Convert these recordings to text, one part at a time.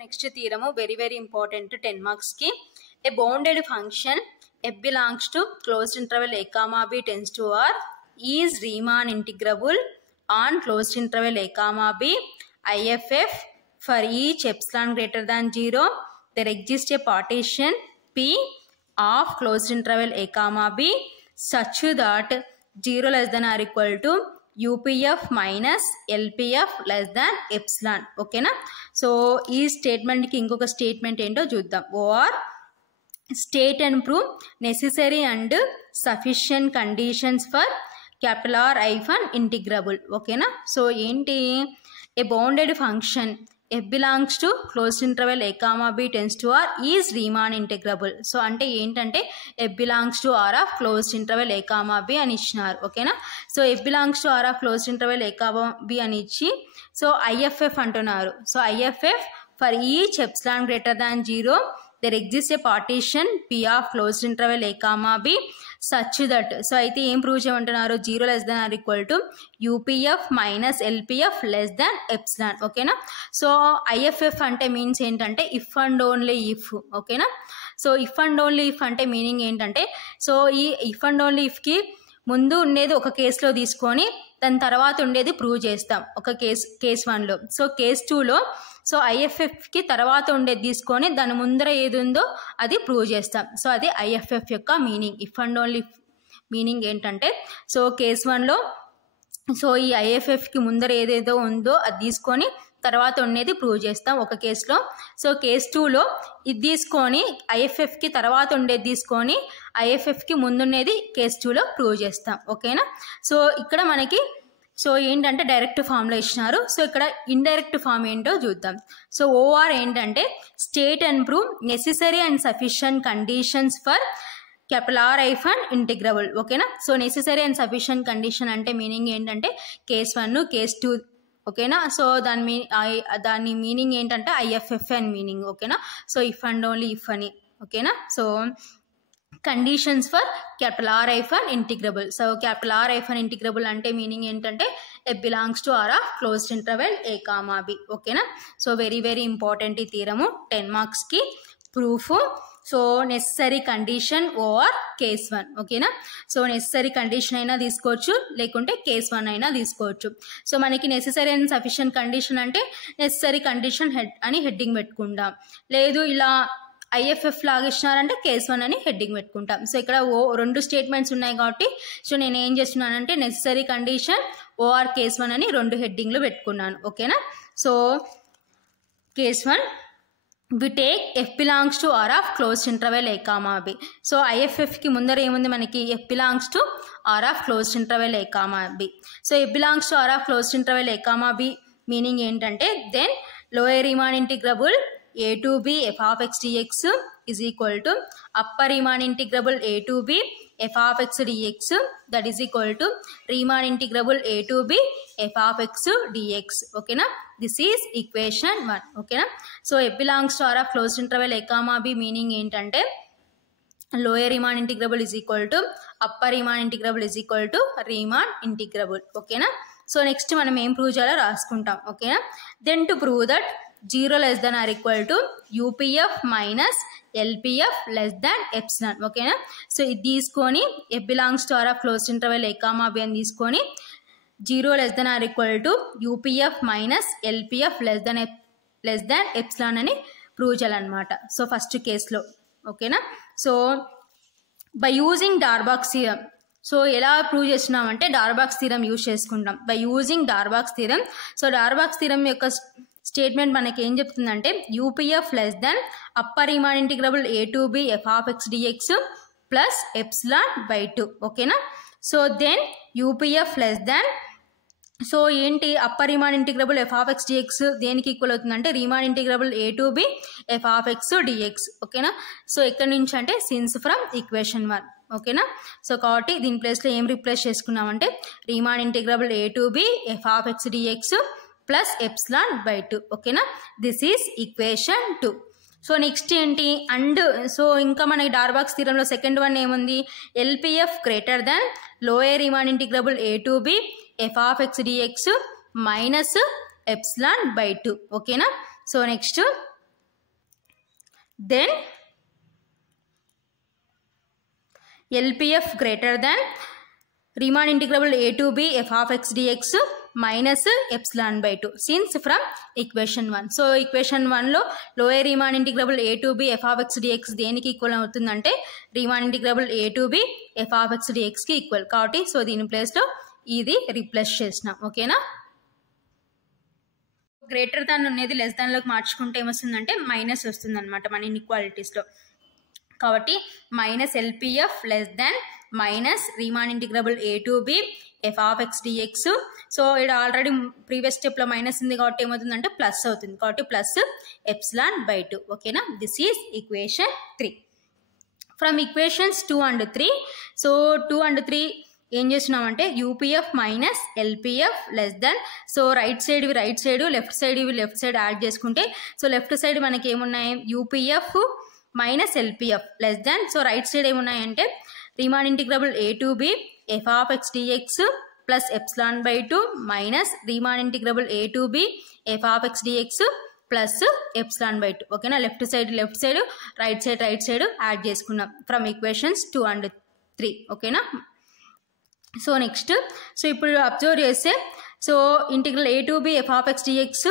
Next theorem very important 10 marks ki. A bounded function f belongs to closed interval a comma b tends to r is Riemann integrable on closed interval a comma b IFF for each epsilon greater than 0 there exists a partition p of closed interval a comma b such that 0 less than or equal to UPF minus LPF less than epsilon. Okay na? So ఈ statement కి ఇంకొక statement ఏంటో చూద్దాం. or state and prove necessary and sufficient conditions for capital R hyphen integrable. Okay na? So ఏంటి a bounded function f belongs to closed interval a comma b tends to r is Riemann integrable. So అంటే ఏంటంటే f belongs to r of closed interval a comma b అని ఇచ్చినారు. ఓకేనా? So f belongs to r of closed interval a comma b అని ఇచ్చి so IFF అంటున్నారు. So IFF for each epsilon greater than 0 there exists a partition p of closed interval a comma b such that so అయితే ఏం prove చేయమంటున్నారు 0 less than or equal to UPF minus LPF less than epsilon. ఓకేనా? So IFF అంటే means ఏంటంటే if and only if. ఓకేనా? So if and only if అంటే meaning ఏంటంటే so ఈ ఇఫ్ అండ్ ఓన్లీ ఇఫ్కి ముందు ఉండేది ఒక కేసులో తీసుకొని దాని తర్వాత ఉండేది ప్రూవ్ చేస్తాం ఒక కేస్ 1లో. సో కేస్ 2లో సో IFFకి తర్వాత ఉండేది తీసుకొని దాని ముందర ఏది ఉందో అది ప్రూవ్ చేస్తాం. సో అది IFF యొక్క meaning. If and only meaning ఏంటంటే సో కేస్ 1లో సో ఈ IFFకి ముందర ఏదేదో ఉందో అది తీసుకొని తర్వాత ఉండేది ప్రూవ్ చేస్తాం ఒక కేసులో. సో కేస్ 2లో ఇది తీసుకొని IFFకి తర్వాత ఉండేది తీసుకొని IFFకి ముందుండేది కేస్ 2లో ప్రూవ్ చేస్తాం. ఓకేనా? సో ఇక్కడ మనకి సో ఏంటంటే డైరెక్ట్ ఫామ్లో ఇచ్చినారు. సో ఇక్కడ ఇండైరెక్ట్ ఫామ్ ఏంటో చూద్దాం. సో OR ఏంటంటే state and prove necessary and sufficient conditions for capital R hyphen integrable. ఓకేనా? So necessary and sufficient condition అంటే మీనింగ్ ఏంటంటే కేస్ 1 కేస్ 2. ఓకేనా? సో దాని మీనింగ్ ఏంటంటే IFF అని మీనింగ్. ఓకేనా? So if and only if అని. ఓకేనా? So conditions for capital R hyphen integrable. So capital R hyphen integrable అంటే మీనింగ్ ఏంటంటే f belongs to R of closed interval a comma b. ఓకేనా? So very important ఈ theorem 10 మార్క్స్కి. Proof so necessary condition or case 1. ఓకేనా? So necessary condition అయినా తీసుకోవచ్చు లేకుంటే case 1 అయినా తీసుకోవచ్చు. సో మనకి నెసెసరీ అండ్ సఫిషియంట్ కండిషన్ అంటే నెసెసరీ కండిషన్ అని హెడ్డింగ్ పెట్టుకుంటాం. లేదు ఇలా IFF లాగా ఇచ్చినారంటే కేస్ 1 అని హెడ్డింగ్ పెట్టుకుంటాం. సో ఇక్కడ రెండు స్టేట్మెంట్స్ ఉన్నాయి కాబట్టి సో నేను ఏం చేస్తున్నానంటే నెసెసరీ కండిషన్ ఓఆర్ కేస్ 1 అని రెండు హెడ్డింగ్లు పెట్టుకున్నాను. ఓకేనా? So case 1 we take f belongs to R of closed interval a comma b. So IFFకి ముందర ఏముంది మనకి f belongs to R of closed interval a comma b. So f belongs to R of closed interval a comma b meaning ఏంటంటే then lower Riemann integrable a to b f of x dx is equal to upper Riemann integrable a to b f of x dx that is equal to Riemann integrable a to b f of x dx. ఓకేనా? This is equation 1. ఓకేనా? So f belongs to R of closed interval a comma b meaning ఏంటంటే lower Riemann integrable is equal to upper Riemann integrable is equal to Riemann integrable. ఓకేనా? So next మనం ఏం prove చేయాలో రాసుకుంటాం. ఓకేనా? Then to prove that 0 less than or equal to UPF minus LPF less than epsilon. ఓకేనా? So ఇది తీసుకొని f belongs to R of closed interval a comma b అని తీసుకొని 0 less than or equal to UPF minus LPF less than epsilon అని prove చేయాలన్నమాట. So first కేసులో. ఓకేనా? So by using Darboux theorem. So ఎలా prove చేస్తున్నామంటే Darboux theorem use చేసుకుంటాం. By using Darboux theorem. So Darboux theorem యొక్క statement మనకి ఏం చెప్తుందంటే UPF less than upper Riemann integrable a to b f of x dx plus epsilon by 2. ఓకేనా? So then UPF less than so ఏంటి upper Riemann integrable f of x dx దేనికి equal అవుతుందంటే Riemann integrable a to b f of x dx. ఓకేనా? So ఎక్కడి నుంచి అంటే since from equation 1. ఓకేనా? So కాబట్టి దీని ప్లేస్లో ఏం రీప్లేస్ చేసుకున్నామంటే Riemann integrable a to b f of x dx plus epsilon by 2. ఓకేనా? This is equation 2. So next ఏంటి అండ్ సో ఇంకా మనకి డార్బాక్స్ థియరంలో సెకండ్ వన్ ఏముంది LPF greater than lower Riemann integrable a to b f of x dx minus epsilon by 2. ఓకేనా? So next then LPF greater than Riemann integrable a to b f of x dx minus epsilon by 2 since from equation 1. So equation 1 లో lower Riemann integrable a to b f of x dx దేనికి equal అవుతుందంటే Riemann integrable a to b f of x dx కి equal కాబట్టి so దీని place లో ఇది replace చేసినాం. ఓకేనా. గ్రేటర్ దాన్ అనేది లెస్ దాన్ లోకి మార్చుకుంటే ఏమొస్తుందంటే మైనస్ వస్తుంది అనమాట మన ఇన్ఈక్వాలిటీస్లో. కాబట్టి minus LPF less than minus Riemann integrable a to b f of x dx. So ఇక్కడ ఆల్రెడీ ప్రీవియస్ స్టెప్లో మైనస్ ఉంది కాబట్టి ఏమవుతుందంటే ప్లస్ అవుతుంది కాబట్టి ప్లస్ ఎప్సిలాన్ బై 2. ఓకేనా. This is equation 3. From equations 2 and 3. So 2 and 3 ఏం చేస్తున్నామంటే UPF minus LPF less than so right side ఇవి రైట్ సైడ్ లెఫ్ట్ సైడ్ ఇవి లెఫ్ట్ సైడ్ యాడ్ చేసుకుంటే సో లెఫ్ట్ సైడ్ మనకి ఏమున్నాయి UPF minus LPF less than so right side ఏమున్నాయంటే Riemann integrable a to b f of x dx plus epsilon by 2 minus Riemann integrable a to b f of x dx plus epsilon by 2. ఓకేనా. Left side right side add చేసుకున్నాం from equations 2 and 3. ఓకేనా. So next so ఇప్పుడు observe చేస్తే so integral a to b f of x dx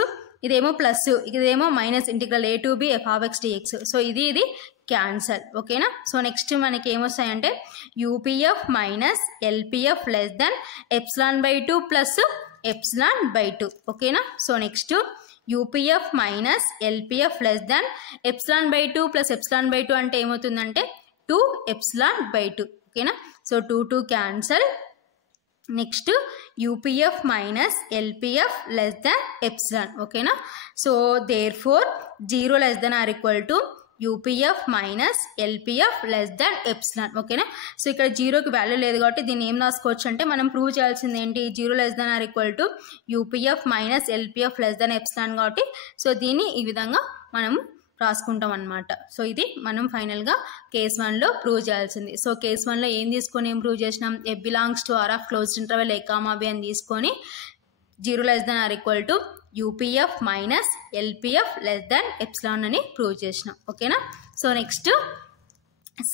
ఇదేమో plus ఇదేమో minus integral a to b f of x dx. So ఇది cancel. ఓకేనా. So next మనకి ఏమొస్తాయంటే UPF minus LPF less than epsilon by 2 plus epsilon by 2. ఓకేనా. So next UPF minus LPF less than epsilon by 2 plus epsilon by 2 అంటే ఏమవుతుందంటే 2 epsilon by 2. ఓకేనా. So 2 cancel. Next UPF minus LPF less than epsilon. ఓకేనా. So therefore 0 less than or equal to UPF minus LPF less than epsilon. ఓకేనా. So ఇక్కడ 0కి value లేదు కాబట్టి దీన్ని ఏం రాసుకోవచ్చు అంటే మనం ప్రూవ్ చేయాల్సింది ఏంటి 0 less than or equal to UPF minus LPF less than epsilon కాబట్టి సో దీన్ని ఈ విధంగా మనం రాసుకుంటాం అనమాట. సో ఇది మనం ఫైనల్గా కేస్ 1లో ప్రూవ్ చేయాల్సింది. సో కేస్ 1లో ఏం తీసుకొని ఏం ప్రూవ్ చేసినాం f belongs to R of closed interval a comma b అని తీసుకొని 0 less than or equal to UPF minus LPF less than epsilon అని ప్రూవ్ చేసినాం. ఓకేనా. So next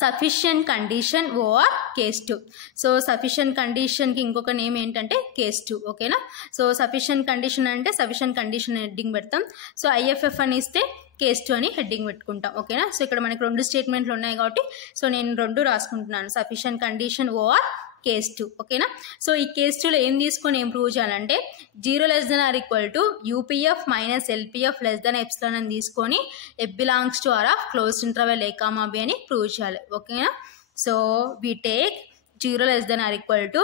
sufficient condition or case 2. So sufficient కండిషన్కి ఇంకొక name ఏంటంటే case 2. ఓకేనా. So sufficient condition అంటే సఫిషియంట్ కండిషన్ హెడ్డింగ్ పెడతాం. సో IFF అని ఇస్తే కేస్ 2 అని హెడ్డింగ్ పెట్టుకుంటాం. ఓకేనా. సో ఇక్కడ మనకి 2 స్టేట్మెంట్లు ఉన్నాయి కాబట్టి సో నేను 2 రాసుకుంటున్నాను సఫిషియంట్ కండిషన్ ఓఆర్ కేస్ 2. ఓకేనా. సో ఈ కేస్ 2లో ఏం తీసుకొని ఏం ప్రూవ్ చేయాలంటే 0 less than or equal to UPF minus LPF less than epsilon అని తీసుకొని f belongs to R of closed interval a comma b అని ప్రూవ్ చేయాలి. ఓకేనా. So we take 0 less than or equal to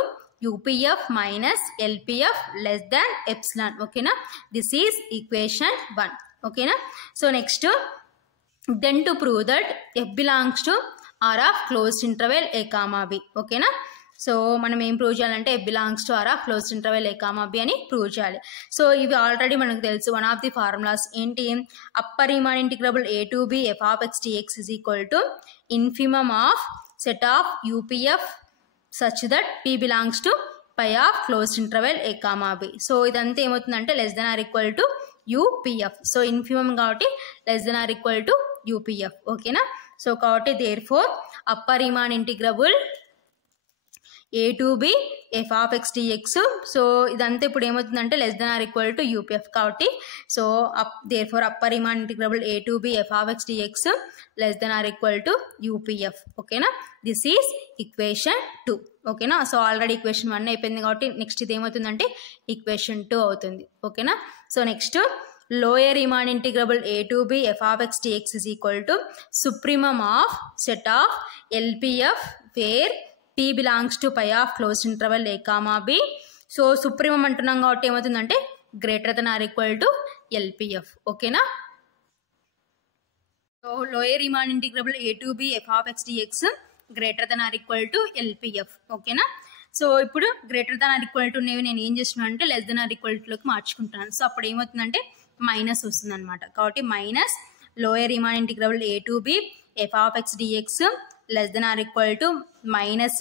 UPF minus LPF less than epsilon. ఓకేనా. This is equation 1. ఓకేనా. So next then to prove that f belongs to R of closed interval a comma b. ఓకేనా. So మనం ఏం prove చేయాలంటే f belongs to R of closed interval a comma b అని prove చేయాలి. So ఇవి already మనకు తెలుసు one of the formulas ఏంటి upper Riemann integrable a to b f of x dx is equal to infimum of set of UPF such that p belongs to pi of closed interval a comma b. So ఇదంతా ఏమవుతుందంటే less than or equal to UPF. So infimum కాబట్టి less than or equal to UPF. ఓకేనా. So కాబట్టి therefore upper Riemann integrable a to b f of x dx. So ఇదంతా ఇప్పుడు ఏమవుతుందంటే less than or equal to UPF కాబట్టి so therefore upper Riemann integrable a to b f of x dx less than or equal to UPF. ఓకేనా. This is equation 2. ఓకేనా. So already equation 1 అయిపోయింది కాబట్టి next ఇది ఏమవుతుందంటే equation 2 అవుతుంది. ఓకేనా. So next lower Riemann integrable a to b f of x dx is equal to supremum of set of LPF where p belongs to pi of closed interval a comma b. So supremum అంటున్నాం కాబట్టి ఏమవుతుందంటే greater than or equal to LPF. ఓకేనా. So lower Riemann integrable a to b f of x dx greater than or equal to LPF. ఓకేనా. So ఇప్పుడు greater than or equal to నేను ఏం చేస్తున్నాను అంటే లెస్ దెన్ ఆర్ ఈక్వల్ టులోకి మార్చుకుంటున్నాను. So అప్పుడు ఏమవుతుందంటే మైనస్ వస్తుంది అనమాట. కాబట్టి minus lower Riemann integrable a to b f of x dx less than or equal to minus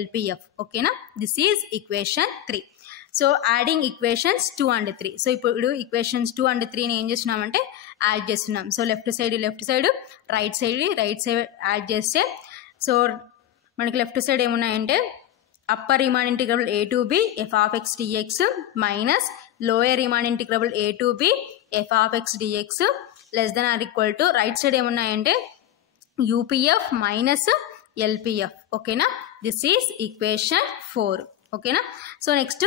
LPF. ఓకేనా. This is equation 3. So adding equations 2 and 3. So ఇప్పుడు equations 2 and 3ని ఏం చేస్తున్నామంటే యాడ్ చేస్తున్నాం. So left side right side add చేస్తే so మనకి left side ఏమున్నాయంటే upper Riemann integrable a to b f of x dx minus lower Riemann integrable a to b f of x dx less than or equal to right side ఏమున్నాయంటే UPF minus LPF. ఓకేనా, this is equation 4. ఓకేనా, so next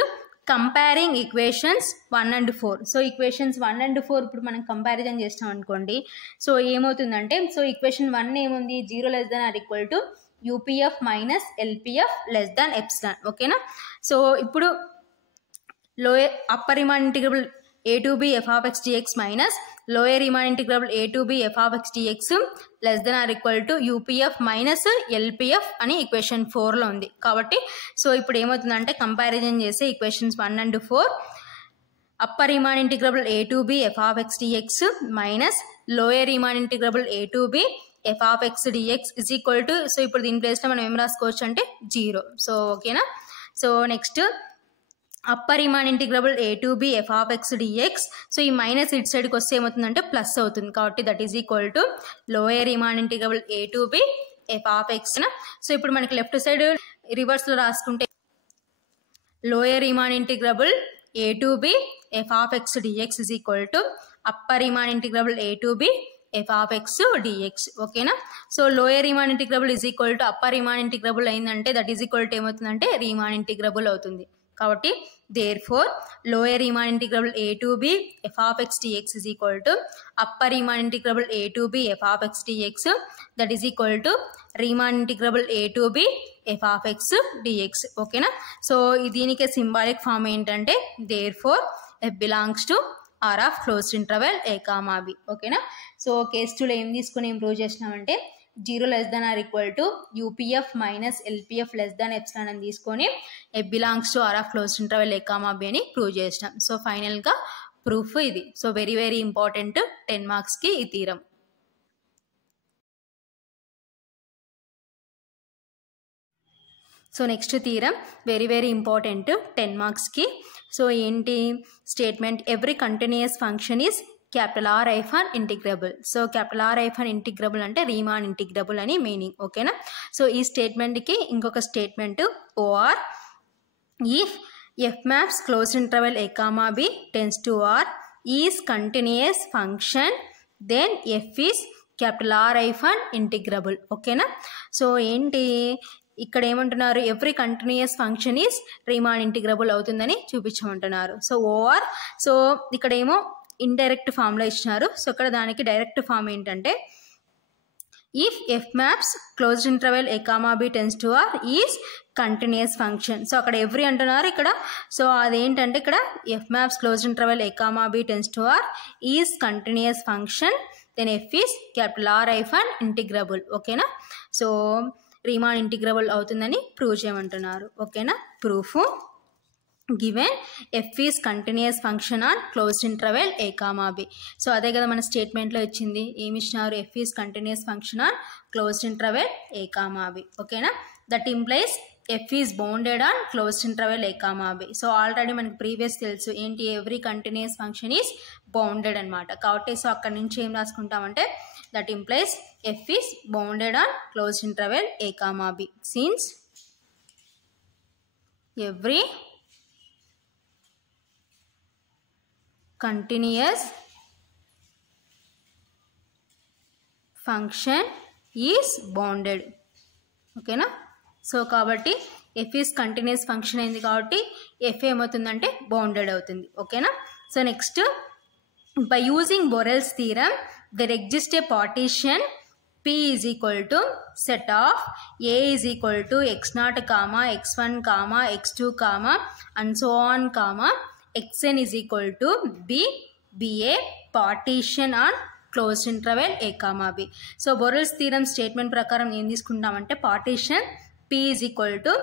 comparing equations 1 and 4. So equations 1 and 4 ఇప్పుడు మనం comparison చేస్తాం అనుకోండి. So ఏమవుతుందంటే so equation 1 ఏముంది 0 less than or equal to UPF minus LPF less than epsilon. ఓకేనా, సో ఇప్పుడు lower upper Riemann integrable a to b f of x dx minus lower Riemann integrable a to b f of x dx less than or equal to UPF minus LPF అని equation 4లో ఉంది. కాబట్టి so ఇప్పుడు ఏమవుతుందంటే comparison చేస్తే equations 1 and 4 upper Riemann integrable a to b f of x dx minus lower Riemann integrable a to b f of x dx is equal to so ఇప్పుడు దీని ప్లేస్లో మనం ఏం రాసుకోవచ్చు అంటే 0. సో ఓకేనా, so next upper Riemann integrable a to b f of x dx. So ఈ minus it సైడ్కి వస్తే ఏమవుతుందంటే ప్లస్ అవుతుంది. కాబట్టి that is equal to lower Riemann integrable a to b f of x. So ఇప్పుడు మనకి left side రివర్స్లో రాసుకుంటే lower Riemann integrable a to b f of x dx is equal to upper Riemann integrable a to b f of x dx. ఓకేనా, so lower Riemann integrable is equal to upper Riemann integrable అయిందంటే that is equal to ఏమవుతుందంటే Riemann integrable అవుతుంది. కాబట్టి therefore lower Riemann integral a to b f of x dx is equal to upper Riemann integral a to b f of x dx that is equal to Riemann integral a to b f of x dx. ఓకేనా, so దీనికి symbolic form ఏంటంటే therefore f belongs to R of closed interval a comma b. ఓకేనా, so case 2లో ఏం తీసుకుని improve చేసినామంటే 0 less than or equal to UPF minus LPF less than epsilon అని తీసుకొని f belongs to R of closed interval a comma b అని prove చేసినాం. So ఫైనల్గా ప్రూఫ్ ఇది. సో వెరీ వెరీ ఇంపార్టెంట్ 10 మార్క్స్కి ఈ theorem. So next theorem very very important 10 మార్క్స్కి. So ఏంటి statement every continuous function is capital R hyphen integrable. So capital R hyphen integrable అంటే Riemann integrable అని meaning. ఓకేనా, so ఈ స్టేట్మెంట్కి ఇంకొక statement OR if f maps closed interval a comma b tends to R is continuous function then f is capital R hyphen integrable. ఓకేనా, so ఏంటి ఇక్కడ ఏమంటున్నారు every continuous function is Riemann integrable అవుతుందని చూపించమంటున్నారు. So OR so ఇక్కడ ఏమో indirect ఫామ్లో ఇచ్చినారు. So ఇక్కడ దానికి డైరెక్ట్ ఫామ్ ఏంటంటే if F maps closed interval A comma B tends to R is continuous function. So అక్కడ ఎవ్రీ అంటున్నారు ఇక్కడ. సో అదేంటంటే ఇక్కడ F maps closed interval A comma B tends to R is continuous function then F is capital R hyphen integrable. ఓకేనా, so Riemann integrable అవుతుందని prove చేయమంటున్నారు. ఓకేనా, proof given f is continuous function on closed interval a comma b. So అదే కదా మన స్టేట్మెంట్లో ఇచ్చింది. ఏమి ఇచ్చినారు f is continuous function on closed interval a comma b. ఓకేనా, that implies f is bounded on closed interval a comma b. So already మనకి previous తెలుసు ఏంటి every continuous function is bounded అనమాట. కాబట్టి సో అక్కడ నుంచి ఏం రాసుకుంటామంటే that implies f is bounded on closed interval a comma b since every continuous function is bounded. ఓకేనా, సో కాబట్టి ఎఫ్ ఈస్ కంటిన్యూస్ ఫంక్షన్ అయింది కాబట్టి ఎఫ్ ఏమవుతుందంటే బౌండెడ్ అవుతుంది. ఓకేనా, so next by using Borel's theorem there exist a partition P is equal to set of A is equal to x0 comma x1 comma x2 comma and so on comma xn is equal to b a partition on closed interval a comma b. So Borel's theorem statement ప్రకారం ఏం తీసుకుంటామంటే partition P is equal to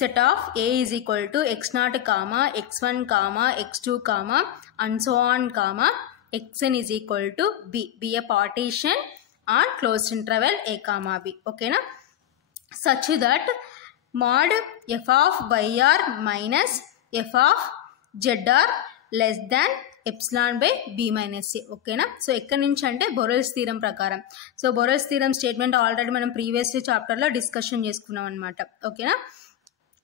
set of A is equal to x0 comma x1 comma x2 comma and so on comma xn is equal to b a partition on closed interval a comma b. ఓకేనా, such that mod f of yr minus f of z are less than ఎప్సిలాన్ by B minus A. ఓకేనా. So ఎక్కడి నుంచి అంటే Borel's theorem ప్రకారం. So Borel's theorem statement already మనం previous చాప్టర్లో discussion చేసుకున్నాం అనమాట. ఓకేనా.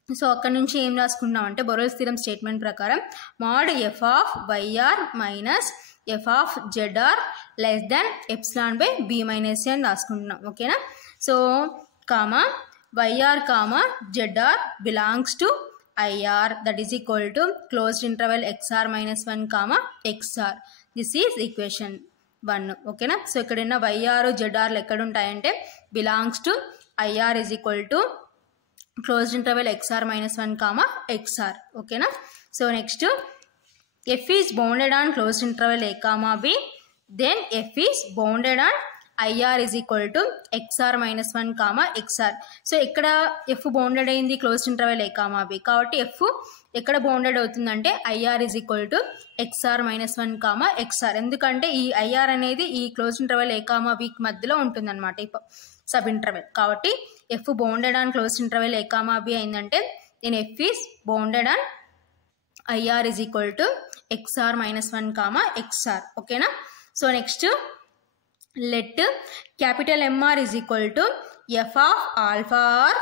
సో అక్కడ నుంచి ఏం రాసుకున్నాం అంటే బొరెల్స్ థీరం స్టేట్మెంట్ ప్రకారం mod F of YR minus F of ZR less than epsilon by B minus A అని రాసుకుంటున్నాం. ఓకేనా. So comma YR comma ZR belongs to IR, that is equal to closed interval XR minus 1 comma XR. This is equation 1. ఓకేనా. So ఇక్కడున్న YR ZR ఎక్కడ ఉంటాయంటే belongs to IR is equal to closed interval XR minus 1 comma XR. ఓకేనా. So next F is bounded on closed interval A comma B, then F is bounded on IR is equal to XR minus 1 comma XR. So ఇక్కడ F bounded అయింది closed interval A comma B కాబట్టి F ఎక్కడ bounded అవుతుందంటే IR is equal to XR minus 1 comma XR. ఎందుకంటే ఈ IR అనేది ఈ closed interval A comma B మధ్యలో ఉంటుంది అనమాట ఈ సబ్ ఇంటర్వెల్. కాబట్టి F bounded on closed interval A comma B అయిందంటే then F is bounded on IR is equal to XR minus 1 comma XR. ఓకేనా. So next let capital MR is equal to F of alpha R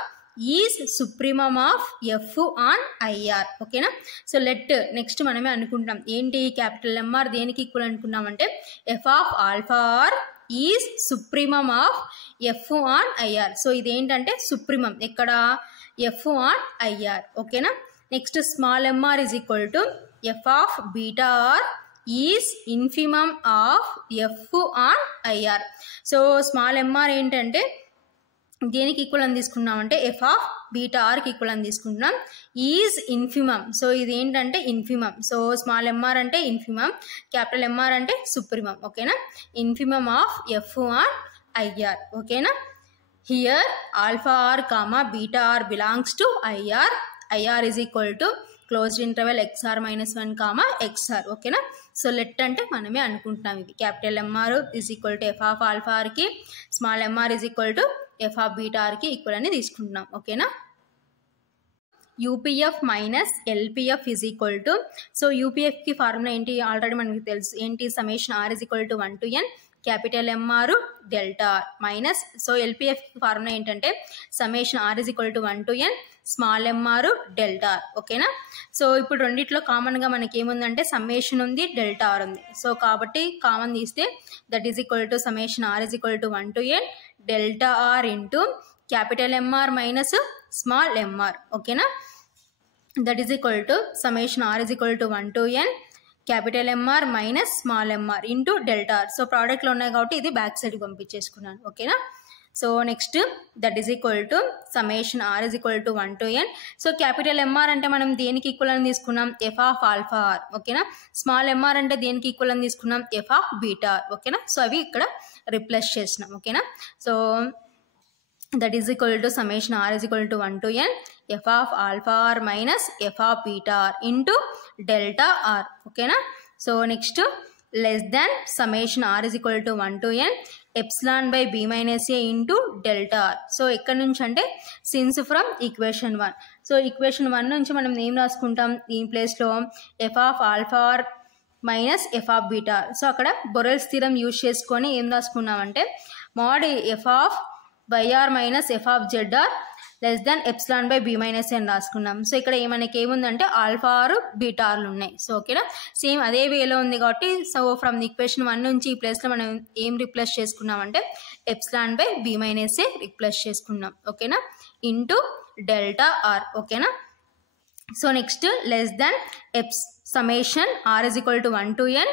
is supremum of F on IR. ఓకేనా. So let next మనమే అనుకుంటాం ఏంటి capital MR దేనికి equal అనుకున్నాం అంటే F of alpha R is supremum of F on IR. So ఇదేంటంటే supremum ఎక్కడ F on IR. ఓకేనా. Next small MR is equal to F of beta R is infimum of F on IR. So small MR ఏంటంటే దేనికి equal అని తీసుకున్నాం అంటే F of beta ఆర్కి equal అని తీసుకుంటున్నాం. Is infimum. సో ఇది ఏంటంటే ఇన్ఫిమమ్. సో స్మాల్ ఎంఆర్ అంటే ఇన్ఫిమమ్, క్యాపిటల్ ఎంఆర్ అంటే సుప్రీమమ్. ఓకేనా. Infimum of F on IR. ఓకేనా. Here alpha R comma beta R belongs to I R. I R is equal to closed interval XR minus 1 comma XR. ఓకేనా. So let అంటే మనమే అనుకుంటున్నాం ఇది capital M R is equal to F of alpha ఆర్కి, small MR is equal to F of beta ఆర్కి equal అని తీసుకుంటున్నాం. ఓకేనా. UPF minus LPF is equal to, so యూపీఎఫ్కి ఫార్ములా ఏంటి ఆల్రెడీ మనకి తెలుసు ఏంటి summation R is equal to 1 to n capital M R delta minus, so LPF formula ఏంటంటే summation R is equal to 1 to n small M R delta. ఓకేనా. So ఇప్పుడు రెండిట్లో కామన్గా మనకి ఏముందంటే సమ్మేషన్ ఉంది డెల్టా ఆర్ ఉంది. సో కాబట్టి కామన్ తీస్తే that is equal to summation R is equal to 1 to n delta R into capital M R minus small M R. ఓకేనా. That is equal to summation R is equal to 1 to n capital M R minus small M R into delta R. So ప్రోడక్ట్లో ఉన్నాయి కాబట్టి ఇది back సైడ్కి పంపించేసుకున్నాను. ఓకేనా. So next that is equal to summation R is equal to 1 to n. So capital M R అంటే మనం దేనికి ఈక్వల్ అని తీసుకున్నాం ఎఫ్ ఆఫ్ ఆల్ఫా ఆర్. ఓకేనా. స్మాల్ ఎంఆర్ అంటే దేనికి ఈక్వల్ అని తీసుకున్నాం ఎఫ్ ఆఫ్ బీటా ఆర్. ఓకేనా. సో అవి ఇక్కడ రిప్లేస్ చేసినాం. ఓకేనా. So that is equal to summation R is equal to 1 to n F of alpha R minus F of beta R into delta R. ఓకేనా. So next less than summation R is equal to 1 to n epsilon by B minus A into delta R. So ఎక్కడి నుంచి అంటే since from equation 1. So equation 1 నుంచి మనం ఏం రాసుకుంటాం ఈ ప్లేస్లో F of alpha R minus F of beta R. So అక్కడ బొరెల్స్ థీరం యూజ్ చేసుకొని ఏం రాసుకున్నామంటే mod F of YR minus F of ZR less than epsilon by B minus అని రాసుకున్నాం. సో ఇక్కడ మనకి ఏముందంటే ఆల్ఫా ఆర్ బీటా ఆర్లు ఉన్నాయి. సో ఓకేనా. సేమ్ అదే వేలో ఉంది కాబట్టి సో ఫ్రమ్ ఈక్వేషన్ 1 నుంచి ఈ ప్లేస్లో మనం ఏం రిప్లేస్ చేసుకున్నామంటే epsilon by B minus A replace చేసుకున్నాం. ఓకేనా. Into delta R. ఓకేనా. So next less than summation R is equal to 1 to n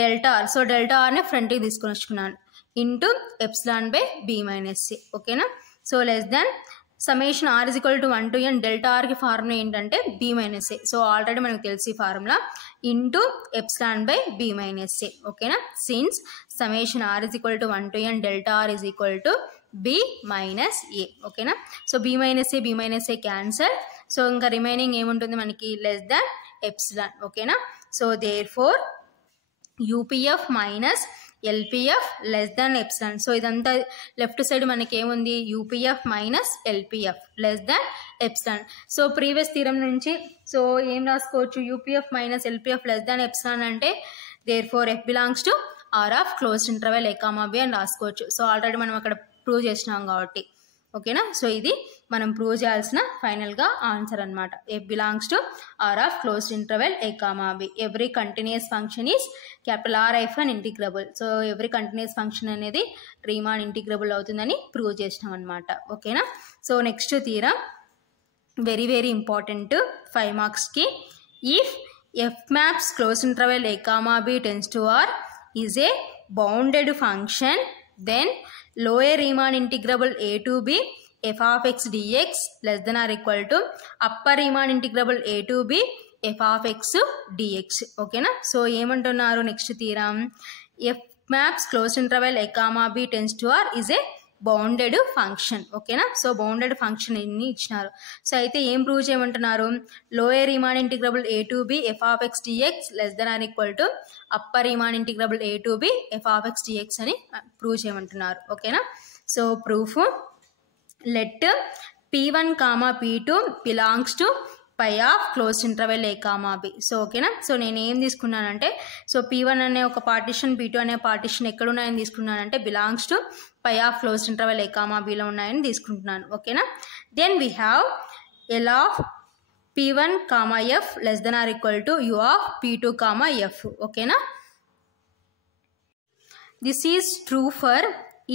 delta R. So delta ఆర్ని ఫ్రంట్కి తీసుకొని వచ్చుకున్నాను into epsilon by B minus A. ఓకేనా. So less than summation R is equal to 1 to n delta ఆర్కి formula ఏంటంటే B minus A. So already మనకు తెలిసి formula into epsilon by B minus A. ఓకేనా. Since summation R is equal to 1 to n delta R is equal to B minus A. ఓకేనా. So B minus A cancel. So ఇంకా remaining ఏముంటుంది మనకి less than epsilon. ఓకేనా. So therefore UPF minus LPF less than epsilon. So ఇదంతా left side మనకి ఏముంది, UPF minus LPF less than epsilon. So previous theorem నుంచి so ఏం రాసుకోవచ్చు, UPF minus LPF less than epsilon అంటే therefore F belongs to R of closed interval A comma B అని రాసుకోవచ్చు. So already మనం అక్కడ ప్రూవ్ చేసినాం కాబట్టి ఓకేనా. సో ఇది మనం ప్రూవ్ చేయాల్సిన ఫైనల్గా ఆన్సర్ అనమాట. F belongs to R of closed interval A comma B. Every continuous function is capital R hyphen integrable. So every continuous function అనేది రీమాన్ ఇంటిగ్రబుల్ అవుతుందని ప్రూవ్ చేసినాం అనమాట. ఓకేనా. So next theorem very very important 5 మార్క్స్కి. If F maps closed interval A comma B tends to R is a bounded function, then lower Riemann integrable a to b f of x dx less than or equal to upper Riemann integrable a to b f of x dx. ఓకేనా. So ఏమంటున్నారు next theorem, F maps closed interval A comma B tends to R is a bounded function. ఓకేనా. So bounded function ఎన్ని ఇచ్చినారు. So అయితే ఏం prove చేయమంటున్నారు, lower Riemann integrable A to B F of X dx less than or equal to upper Riemann integrable A to B F of X dx అని prove చేయమంటున్నారు. ఓకేనా. So proof, let p1 comma p2 belongs to pi of closed interval A comma B. So ఓకేనా. So నేను ఏం తీసుకున్నానంటే, so p1 అనే ఒక partition, p2 అనే partition ఎక్కడ ఉన్నాయని తీసుకున్నానంటే belongs to pi of closed interval A comma బిలో ఉన్నాయని తీసుకుంటున్నాను. ఓకేనా. Then we have L of p1 comma F less than or equal to U of p2 comma F. ఓకేనా. This is true for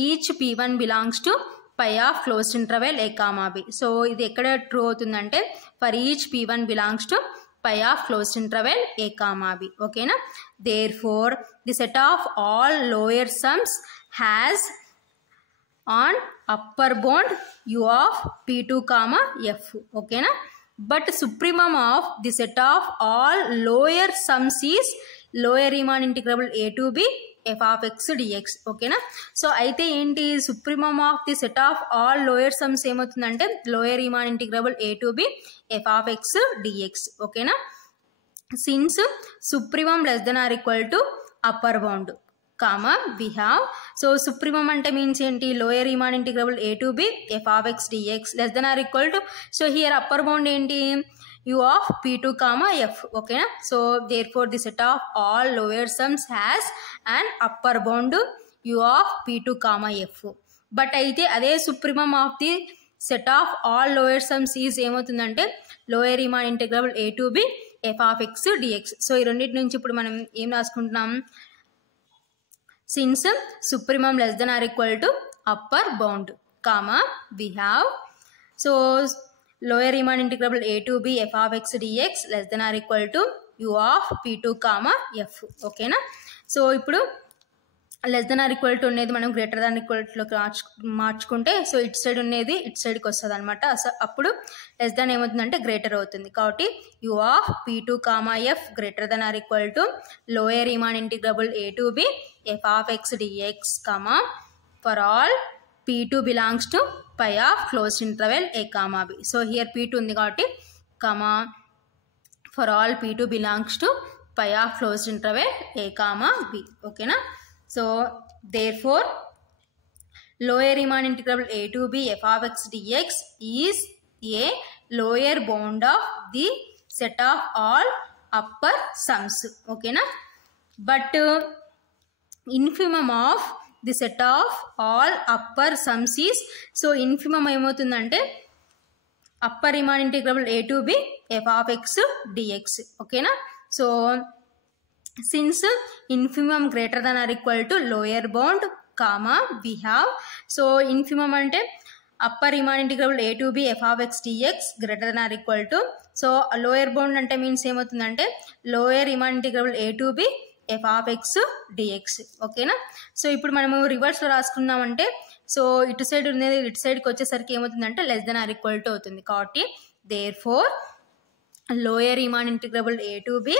each p1 belongs to pi of closed interval A comma B. So ఇది ఎక్కడ true అవుతుందంటే for each p1 belongs to pi of closed interval A comma B. ఓకేనా. There four the set of all lower sums has on upper bound u of p2 comma f. ఓకేనా. But supremum of the set of all lower sums is lower Riemann integrable a to b f of x dx. ఓకేనా. So అయితే ఏంటి, supremum of the set of all lower sums ఏమవుతుందంటే lower Riemann integrable a to b f of x dx. ఓకేనా. Since supremum less than or equal to upper bound comma we have, so supremum అంటే means ఏంటి, lower Riemann integrable A to B F of X dx less than or equal to, so here upper bound ఏంటి, U of p2 comma F. ఓకేనా. So therefore the set of all lower sums has and upper bound U of p2 comma F. But అయితే అదే supremum of the set of all lower sums is ఏమవుతుందంటే lower Riemann integrable A to B F of X dx. So ఈ రెండింటి నుంచి ఇప్పుడు మనం ఏం రాసుకుంటున్నాం, since supremum less than or equal to upper bound comma we have, so lower Riemann integrable a to b f of x dx less than or equal to u of p2 comma f. ఓకేనా. So ఇప్పుడు less than or equal to ఉండేది మనం greater than equal టులోకి మార్చుకుంటే so ఇటు side ఉండేది ఇటు సైడ్కి వస్తుంది అనమాట. సో అప్పుడు లెస్ దాన్ ఏమవుతుందంటే గ్రేటర్ అవుతుంది. కాబట్టి U of p2 comma F greater than or equal to lower Riemann integrable A to B F of X dx comma for all p2 belongs to pi of closed interval A comma B. So here p2 ఉంది కాబట్టి comma for all p2 belongs to pi of closed interval A comma B. ఓకేనా. So therefore lower Riemann integrable a to b f of x dx is a lower bound of the set of all upper sums. ఓకేనా. బట్ infimum of the set of all upper sums is, so infimum ఏమవుతుందంటే upper Riemann integrable A to B F of X dx. ఓకేనా. So since infimum greater than or equal to lower bound comma we have, so infimum అంటే upper Riemann integrable a to b f of x dx greater than or equal to, so lower bound అంటే means ఏమవుతుందంటే lower Riemann integrable a to b f of x dx. ఓకేనా. So ఇప్పుడు మనము రివర్స్లో రాసుకున్నామంటే so ఇటు side ఉన్నది ఇటు సైడ్కి వచ్చేసరికి ఏమవుతుందంటే less than or equal to అవుతుంది. కాబట్టి therefore lower Riemann integrable A to B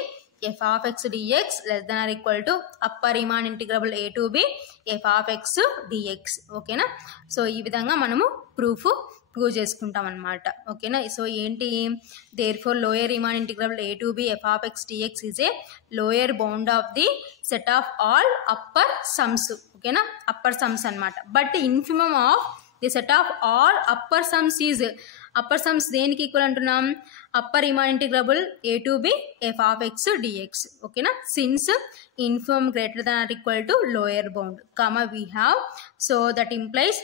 f of x dx less than or equal to upper Riemann integrable a to b f of x dx. ఓకేనా. So ఈ విధంగా మనము proof prove చేసుకుంటాం అనమాట. ఓకేనా. So ఏంటి, therefore lower Riemann integrable a to b f of x dx is a lower bound of the set of all upper sums. ఓకేనా, upper sums అనమాట. But infimum of the set of all upper sums is, upper sums దేనికి equal అంటున్నాం, upper Riemann integrable a to b f of x dx. ఓకేనా, since infimum greater than or equal to lower bound comma we have, so that implies,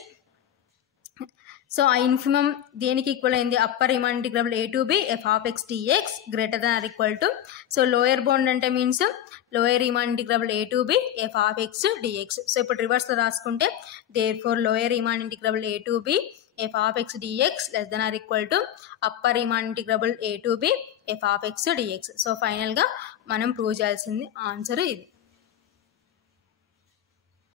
so ఆ infimum దేనికి equal అయింది, upper Riemann integrable a to b f of x dx greater than or equal to, so lower bound అంటే means lower Riemann integrable a to b f of x dx. So ఇప్పుడు రివర్స్లో రాసుకుంటే therefore lower Riemann integrable a to b f of x dx less than or equal to upper Riemann integrable a to b f of x dx. So ఫైనల్గా మనం prove చేయాల్సింది answer ఇది.